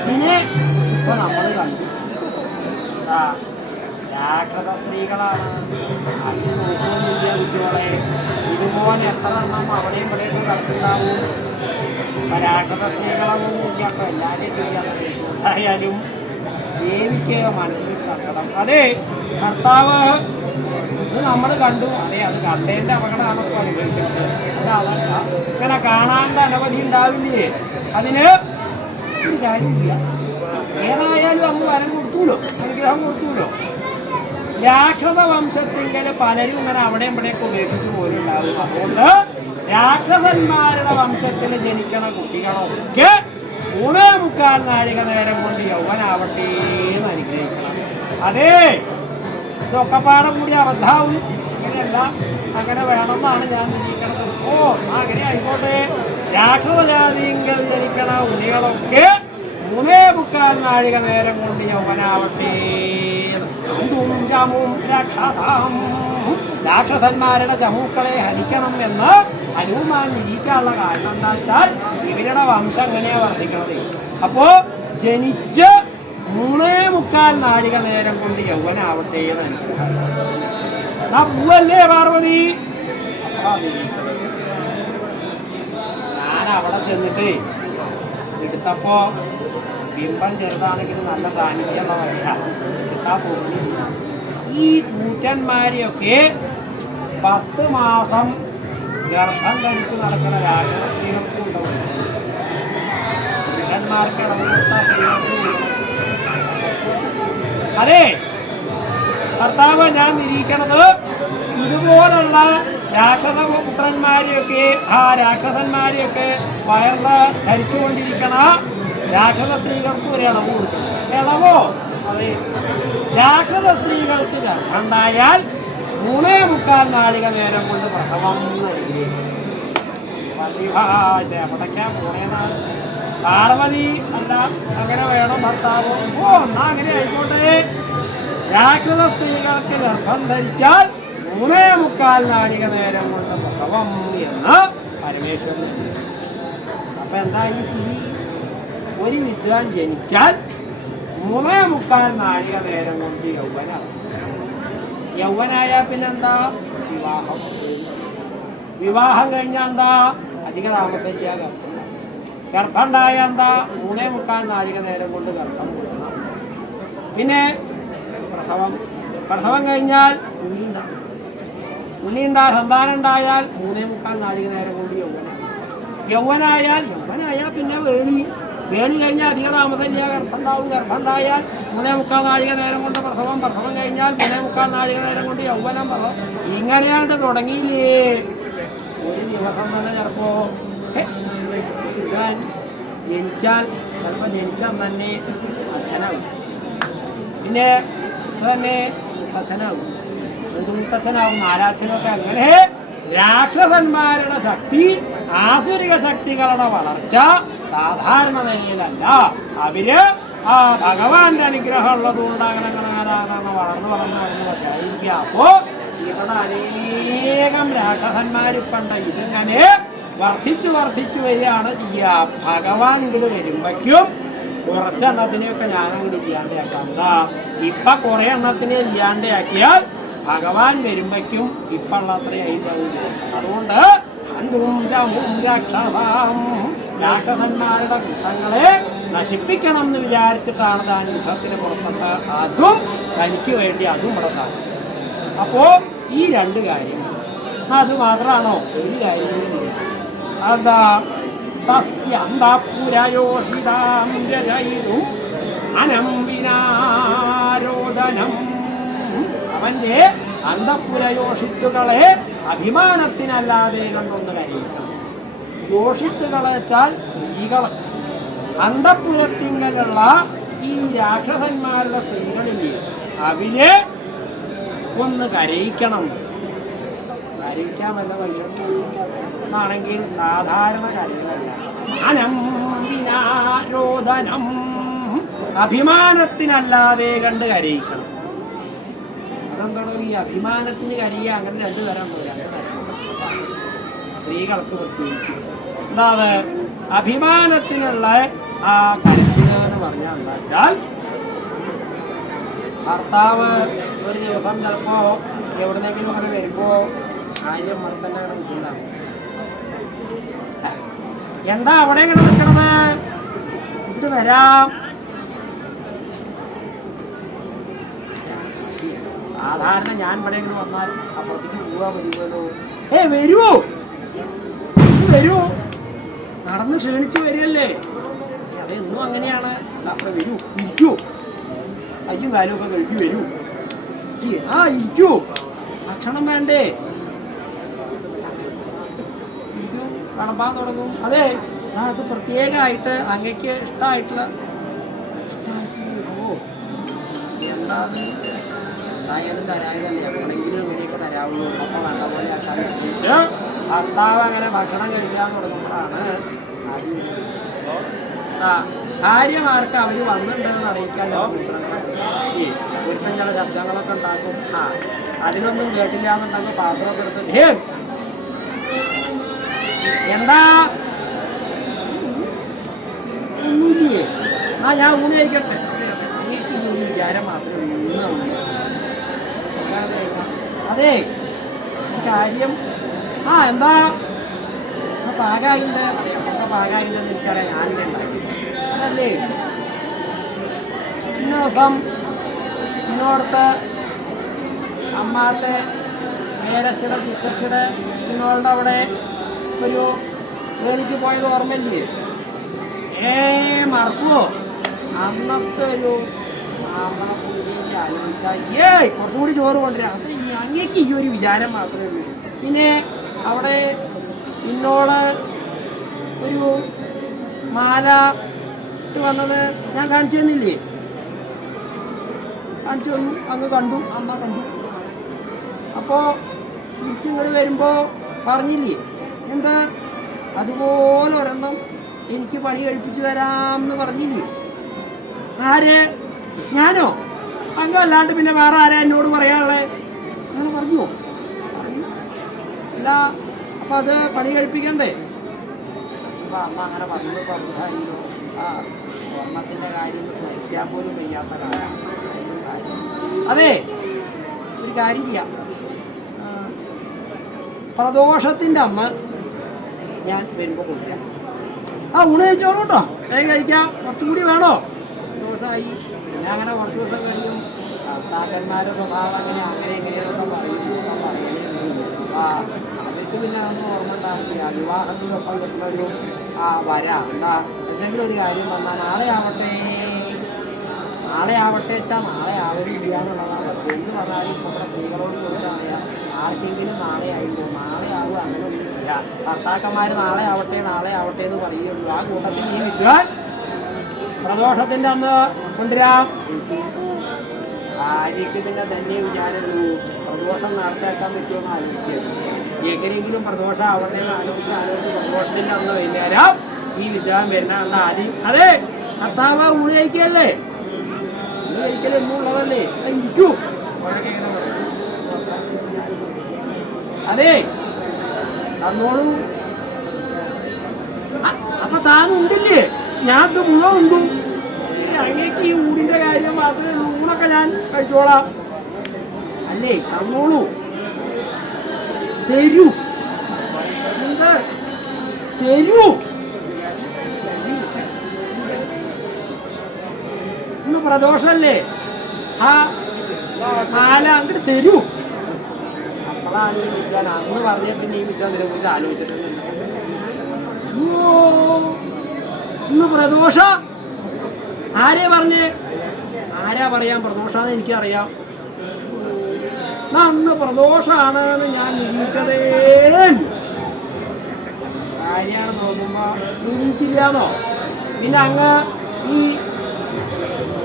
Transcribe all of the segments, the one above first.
ഇതിനെ ഇപ്പൊ നമ്മൾ കണ്ടു. ജാഗ്രത സ്ത്രീകളാണ്. കുട്ടികളെ ഇതുപോലെ എത്ര എണ്ണം അവിടെയും ഇവിടെയൊക്കെ കടത്തുണ്ടാവും പരാഗ്രത സ്ത്രീകളൊന്നും ഇല്ല എല്ലാവരെയും ചെയ്യാൻ മനസ്സിൽ സങ്കടം. അതെ ഭർത്താവ് ഇത് നമ്മൾ കണ്ടു. അതെ അത് കണ്ടതിന്റെ അപകടമാണ് ഇപ്പോൾ അനുഭവിക്കുന്നത്. അതല്ല ഇങ്ങനെ കാണാണ്ട് അനവധി ഉണ്ടാവില്ലേ? അതിന് ഒരു കാര്യമില്ല. ഏതായാലും അമ്മ വരം കൊടുത്തൂലോ? അനുഗ്രഹം കൊടുത്തൂലോ? രാക്ഷസ വംശത്തിന്റെ പലരും ഇങ്ങനെ അവിടെ ഇവിടെയൊക്കെ ഉപേക്ഷിച്ചു പോലുണ്ടാവും. അതുകൊണ്ട് രാക്ഷസന്മാരുടെ വംശത്തിൽ ജനിക്കണ കുട്ടികളൊക്കെ മൂന്നേ മുക്കാൽ നാഴിക നേരം കൊണ്ട് യൗവനാവട്ടെ എന്ന് അനുഗ്രഹിക്കണം. അതേ ഇതൊക്കെ പാടം കൂടി അബദ്ധാവും. അങ്ങനെയല്ല അങ്ങനെ വേണമെന്നാണ് ഞാൻ ചിന്തിക്കുന്നത് ഓ അങ്ങനെ ആയിക്കോട്ടെ. രാക്ഷസ ജാതിങ്കൽ ജനിക്കണ കുട്ടികളൊക്കെ നാഴിക നേരം കൊണ്ട് രാക്ഷസന്മാരുടെ ചമൂക്കളെ ഹനിക്കണം എന്ന് ഹനുമാൻ ഇരിക്കാനുള്ള കാരണം എന്താ വെച്ചാൽ ഇവരുടെ വംശം എങ്ങനെയാ വർദ്ധിക്കണത് അപ്പോ ജനിച്ച് മൂന്നേ മുക്കാൽ നാഴിക നേരം കൊണ്ട് യൗവനാവട്ടെ എന്ന് പൂവല്ലേ പാർവതി. ഞാൻ അവിടെ ചെന്നിട്ട് എടുത്തപ്പോ ബിംബം ചെറുതാണെങ്കിൽ നല്ല പോകുന്നില്ല ഈ കൂറ്റന്മാരെയൊക്കെ പത്ത് മാസം ഗർഭം ധരിച്ച് നടക്കുന്ന രാജസ്ത്രീകൾക്കും. അതെ ഭർത്താവ് ഞാൻ നിരീക്കണത് ഇതുപോലുള്ള രാക്ഷസ പുത്രന്മാരെയൊക്കെ ആ രാക്ഷസന്മാരെയൊക്കെ വയറ ധരിച്ചുകൊണ്ടിരിക്കണ രാക്ഷസ സ്ത്രീകൾക്ക് ഒരു ഇളവ് കൊടുക്കണം ഇളവോ? അതെ. ജാഗ്രത സ്ത്രീകൾക്ക് ഗർഭമുണ്ടായാൽ മൂന്നേ മുക്കാൽ നാഴിക നേരം കൊണ്ട് പ്രസവം എവിടേക്കാ പോണേന്നാണ് പാർവതി അല്ല അങ്ങനെ വേണം ഭർത്താവ്. ഓ എന്നാ അങ്ങനെ ആയിക്കോട്ടെ. ജാഗ്രത സ്ത്രീകൾക്ക് ഗർഭം ധരിച്ചാൽ മൂന്നേ മുക്കാൽ നാഴിക നേരം കൊണ്ട് പ്രസവം എന്ന് പരമേശ്വരൻ അപ്പൊ എന്താ ഈ സ്ഥിതി ഒരു വിദ്വാൻ ജനിച്ചാൽ മൂന്നേ മുക്കാൽ നാഴിക നേരം കൊണ്ട് യൗവനാവും യൗവനായ പിന്നെന്താ? വിവാഹം. വിവാഹം കഴിഞ്ഞാൽ എന്താ? അധിക താമസിക്കുക ഗർഭം ഗർഭം ഉണ്ടായ എന്താ? മൂന്നേ മുക്കാൽ നാഴിക നേരം കൊണ്ട് ഗർഭം പിന്നെ പ്രസവം. പ്രസവം കഴിഞ്ഞാൽ ഉള്ളിണ്ട. ഉള്ളിണ്ടാ സന്താനം ഉണ്ടായാൽ മൂന്നേ മുക്കാൽ നാഴിക നേരം കൊണ്ട് യൗവന. യൗവനായാൽ യൗവനായാൽ പിന്നെ വേണി. വേണി കഴിഞ്ഞാൽ അധിക താമസമില്ല ഗർഭമുണ്ടാവും ഗർഭമുണ്ടായാൽ മൂന്നേ മുക്കാൽ നാഴിക നേരം കൊണ്ട് പ്രസവം പ്രസവം കഴിഞ്ഞാൽ മൂന്നേ മുക്കാൽ നാഴിക നേരം കൊണ്ട് യൗവനം പ്രസവം. ഇങ്ങനെയാണ്ട് തുടങ്ങിയില്ലേ? ഒരു ദിവസം തന്നെ ചിലപ്പോ ജനിച്ചാൽ ചിലപ്പോൾ ജനിച്ചാൽ തന്നെ അച്ഛനാവും. പിന്നെ തന്നെ മുത്തച്ഛനാവും. മുതുമുത്തച്ഛനാവും നാലാച്ഛനൊക്കെ അങ്ങനെ. രാക്ഷസന്മാരുടെ ശക്തി ആസുരിക ശക്തികളുടെ വളർച്ച സാധാരണ നിലയിലല്ല അവർ ആ ഭഗവാന്റെ അനുഗ്രഹം ഉള്ളതുകൊണ്ട് അങ്ങനെ അങ്ങനെ അങ്ങനെ അങ്ങനെ വളർന്നു വളർന്നു വളർന്നു പക്ഷേ അപ്പോ ഇവിടെ അനേകം രാക്ഷസന്മാരിപ്പണ്ട ഇതിങ്ങനെ വർദ്ധിച്ചു വർദ്ധിച്ചു വരികയാണ്. ചെയ്യുക ഭഗവാൻ ഇങ്ങോട്ട് വരുമ്പോഴേക്കും കുറച്ചെണ്ണത്തിനെയൊക്കെ ഞാൻ അങ്ങോട്ട് ഇല്ലാണ്ടാക്കാം. എന്താ? ഇപ്പൊ കുറെ എണ്ണത്തിനെ ഇല്ലാണ്ടാക്കിയാൽ ഭഗവാൻ വരുമ്പോഴേക്കും ഇപ്പൊ ഉള്ള അത്രയായി അതുകൊണ്ട് അന്തും രാക്ഷസന്മാരുടെ യുദ്ധങ്ങളെ നശിപ്പിക്കണം എന്ന് വിചാരിച്ചിട്ടാണ് താൻ യുദ്ധത്തിന് പുറപ്പെട്ട അതും തനിക്ക് വേണ്ടി അതും ഇവിടെ സാധിക്കും അപ്പോ ഈ രണ്ട് കാര്യങ്ങൾ അത് മാത്രമാണോ? ഒരു കാര്യം കൂടി. അതാ അവന്റെ അന്തപുരയോഷിത്തുകളെ അഭിമാനത്തിനല്ലാതെ കണ്ടൊന്ന് കഴിയിക്കണം യോഷിത്തുകളെ കളച്ചാൽ സ്ത്രീകളെ. അന്തപുരത്തിങ്കലുള്ള ഈ രാക്ഷസന്മാരുടെ സ്ത്രീകളില്ലേ അവരെ ഒന്ന് കരയിക്കണം. കരയിക്കാമല്ല വഴിയാണെങ്കിൽ സാധാരണ വിനാരോധനം അഭിമാനത്തിനല്ലാതെ കണ്ട് കരയിക്കണം. അതെന്താണോ ഈ അഭിമാനത്തിന് കരയുക അങ്ങനെ രണ്ടു തരം സ്ത്രീകൾക്ക് പ്രത്യേകിച്ച് എന്താണ് അഭിമാനത്തിനുള്ള ആ കരച്ചിൽ എന്ന് പറഞ്ഞാൽ എന്താ വെച്ചാൽ ഭർത്താവ് ഒരു ദിവസം ചിലപ്പോ എവിടുന്നെങ്കിലും അങ്ങനെ വരുമ്പോ ഭാര്യ മറത്തന്നെ അവിടെ നിൽക്കുന്നുണ്ടാവും. എന്താ അവിടെ ഇങ്ങനെ നിൽക്കണത്? ഇത് വരാം. സാധാരണ ഞാൻ ഇവിടെ ഇങ്ങനെ വന്നാൽ അപ്പുറത്തേക്ക് പോവാ പതിവുമല്ലോ ഏ വരുവോ? വരുവോ? നടന്ന് ക്ഷീണിച്ച് വരികയല്ലേ? അത് അങ്ങനെയാണ്. അല്ല അവിടെ വരൂ. ഇരിക്കൂ. അയ്യും കാലും ഒക്കെ കഴുകി വരൂ. ആ ഇരിക്കൂ. ഭക്ഷണം വേണ്ടേ? കടമ്പാൻ തുടങ്ങും. അതെ അത് പ്രത്യേകമായിട്ട് അങ്ങക്ക് ഇഷ്ടമായിട്ടുള്ള ഇഷ്ടമായിട്ടുള്ള എന്താ? എന്തായാലും തരായതല്ലേ? എപ്പോഴെങ്കിലും ഇങ്ങനെയൊക്കെ തരാവുള്ളൂ. അപ്പൊ വേണ്ട പോലെ ആക്കാൻ ശ്രമിച്ച് ഭർത്താവ് അങ്ങനെ ഭക്ഷണം കഴിക്കാൻ തുടങ്ങുമ്പോഴാണ് ഭാര്യമാർക്ക് അവർ വന്നിട്ടുണ്ടെന്ന് അറിയിക്കാല്ലോ ഒരുത്തൻ ചില ശബ്ദങ്ങളൊക്കെ ഉണ്ടാക്കും. ആ അതിനൊന്നും കേട്ടില്ല എന്നുണ്ടെങ്കിൽ പാത്രമൊക്കെ എടുത്ത് എന്താ? ആ ഞാൻ ഊണ് കഴിക്കട്ടെ. വിചാരം മാത്രമേ അതെ കാര്യം ആ എന്താ? പാകായിണ്ട്. അറിയാം. ഒക്കെ പാകായില്ലെന്ന് എനിക്കറിയാം. ഞാൻ ഉണ്ടാക്കി. അതല്ലേ? ഇന്ന ദിവസം ഇന്നോടത്ത് അമ്മാത്തെ മേരശയുടെ ചിത്തശയുടെ നിങ്ങളുടെ അവിടെ ഒരു വേദിക്ക് പോയത് ഓർമ്മയില്ലേ? ഏ മറക്കുവോ? അന്നത്തെ ഒരു ഏ കുറച്ചുകൂടി ചോറ് കൊണ്ടുവരാം. അത് അങ്ങേക്ക് ഈ ഒരു വിചാരം മാത്രമേ ഉള്ളൂ. പിന്നെ അവിടെ ഇന്നോൾ ഒരു മാല വന്നത് ഞാൻ കാണിച്ചു തന്നില്ലേ? കാണിച്ചു തന്നു. അങ്ങ് കണ്ടു. അമ്മ കണ്ടു. അപ്പോൾ തിരിച്ചിങ്ങോട്ട് വരുമ്പോൾ പറഞ്ഞില്ലേ? എന്താ? അതുപോലെ ഒരെണ്ണം എനിക്ക് പണി കഴിപ്പിച്ചു തരാമെന്ന് പറഞ്ഞില്ലേ? ആര്? ഞാനോ? അങ്ങ് അല്ലാണ്ട് പിന്നെ വേറെ ആരാ എന്നോട് പറയാനുള്ളത് അങ്ങനെ പറഞ്ഞു. അല്ല അപ്പം അത് പണി കഴിപ്പിക്കണ്ടേ? അപ്പം അമ്മ അങ്ങനെ പറഞ്ഞു പറഞ്ഞാലോ ആ സ്വർണത്തിന്റെ കാര്യം സ്മരിക്കാൻ പോലും വയ്യാത്ത കാര്യം. അതെ ഒരു കാര്യം ചെയ്യാം. പ്രദോഷത്തിന്റെ അമ്മ ഞാൻ വരുമ്പോൾ കൊടുക്കാം ആ ഊണ് കഴിച്ചോളൂ കേട്ടോ. വേഗം കഴിക്കാം. കുറച്ചും കൂടി വേണോ? ദിവസമായി. ഞാൻ അങ്ങനെ കുറച്ച് ദിവസം കഴിയും ഭർത്താക്കന്മാരുടെ സ്വഭാവം അങ്ങനെ അങ്ങനെ എങ്ങനെയൊക്കെ പറയും ഒക്കെ പറയലേ. ആ അവർക്ക് പിന്നെ അതൊന്നും ഓർമ്മ ഉണ്ടാകില്ല വിവാഹത്തിനൊപ്പം കിട്ടുന്നൊരു ആ വരാ. എന്താ എന്തെങ്കിലും ഒരു കാര്യം വന്നാൽ നാളെ ആവട്ടെ. നാളെ ആവട്ടെ വെച്ചാൽ നാളെ ആവരില്ല എന്നുള്ളതാണ്. എന്ത് പറഞ്ഞാലും നമ്മുടെ സ്ത്രീകളോട് ചോദിച്ചാൽ ആർക്കെങ്കിലും നാളെ ആയിപ്പോ നാളെ ആവുക അങ്ങനെ ഒന്നുമില്ല ഭർത്താക്കന്മാർ നാളെ ആവട്ടെ നാളെ ആവട്ടെ എന്ന് പറയുള്ളൂ ആ കൂട്ടത്തിൽ ഈ വിദ്വാൻ പ്രദോഷത്തിന്റെ അന്ന് കൊണ്ടുവരാം. ഭാര്യയ്ക്ക് പിന്നെ തന്നെ വിചാരമുള്ളൂ പ്രദോഷം നടത്താക്കാൻ പറ്റുമെന്ന് ആലോചിക്കുക. എങ്ങനെയെങ്കിലും പ്രദോഷം ആവട്ടെ പ്രദോഷത്തിന്റെ അന്ന് വൈകുന്നേരം ഈ വിദ്വാൻ വരുന്ന ആദ്യം അതെ കർത്താവ് ഊണ് കഴിക്കല്ലേ ഊണ് കഴിക്കൽ എന്നുള്ളതല്ലേ ഇരിക്കൂ. അതെ തന്നോളൂ. അപ്പൊ താൻ ഞാൻ ഇത് മുഴുവൻ ഉണ്ടു. അങ്ങേക്ക് ഈ ഊടിന്റെ കാര്യം മാത്രമേ ഊണൊക്കെ ഞാൻ കഴിച്ചോളാം. അല്ലേ തന്നോളൂ. തരൂ. എന്താ? തരൂ. ഇന്ന് പ്രദോഷല്ലേ? ആ മാല അങ്ങോട്ട് തരൂ. അപ്പോഴാണ് ഈ വിദ്യാൻ അന്ന് പറഞ്ഞ പിന്നെ ഈ വിദ്യാൻ ഇതിനെക്കുറിച്ച് ആലോചിച്ചിട്ടുണ്ട് ഇന്ന് പ്രദോഷ? ആരെ പറഞ്ഞേ? ആരാ പറയാൻ? പ്രദോഷാന്ന് എനിക്കറിയാം. അന്ന് പ്രദോഷമാണ് എന്ന് ഞാൻ നിരീക്ഷതേ കാര്യമാണ് നോക്കുമ്പോ നിരീക്ഷില്ലാന്നോ പിന്നെ അങ്ങ് ഈ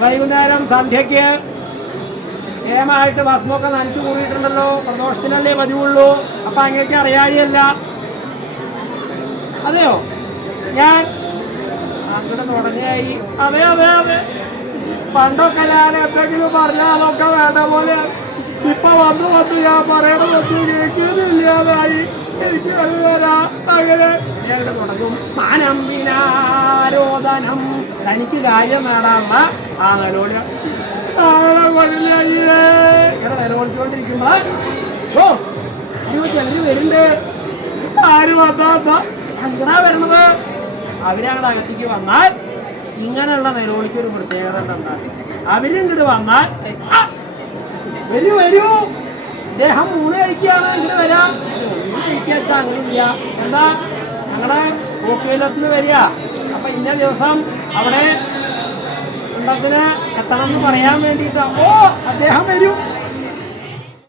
വൈകുന്നേരം സന്ധ്യയ്ക്ക് ഏമായിട്ട് ഭസ്മൊക്കെ നനച്ചു കൂടിയിട്ടുണ്ടല്ലോ. പ്രദോഷത്തിനല്ലേ പതിവുള്ളൂ. അപ്പൊ അങ്ങേക്ക് അറിയാഴിയല്ല അതെയോ? ഞാൻ അങ്ങനെ തുടങ്ങിയായി. അതെ അതെ അതെ. പണ്ടൊക്കെ ഞാൻ എന്തെങ്കിലും പറഞ്ഞാൽ അതൊക്കെ വേണ്ട പോലെ ഇപ്പൊ വന്ന് വന്ന് ഞാൻ പറയണതൊന്നും കേൾക്കുന്നില്ലാതായി. എനിക്ക് അങ്ങനെ ഞാൻ തുടങ്ങും തനിക്ക് കാര്യം നേടാനുള്ള ആ നിലവിളി. ആളെ ഓ ആര് അവരങ്ങടെ അകത്തേക്ക് വന്നാൽ ഇങ്ങനെയുള്ള നിലവിളിക്ക് ഒരു പ്രത്യേകത ഉണ്ടാകും അവരിങ്ങോട്ട് വന്നാൽ വരൂ വരൂ. അദ്ദേഹം മൂന്ന് കഴിക്കുകയാണ്. ഇങ്ങനെ വരാം? മൂന്ന് കഴിക്കാച്ചാ അങ്ങനെയില്ല. എന്താ? ഞങ്ങളെ ഓക്കേലത്തിന് വരിക. അപ്പൊ ഇന്ന ദിവസം അവിടെ കുണ്ടത്തിന് എത്തണം എന്ന് പറയാൻ വേണ്ടിയിട്ടാണ് ഓ അദ്ദേഹം വരും.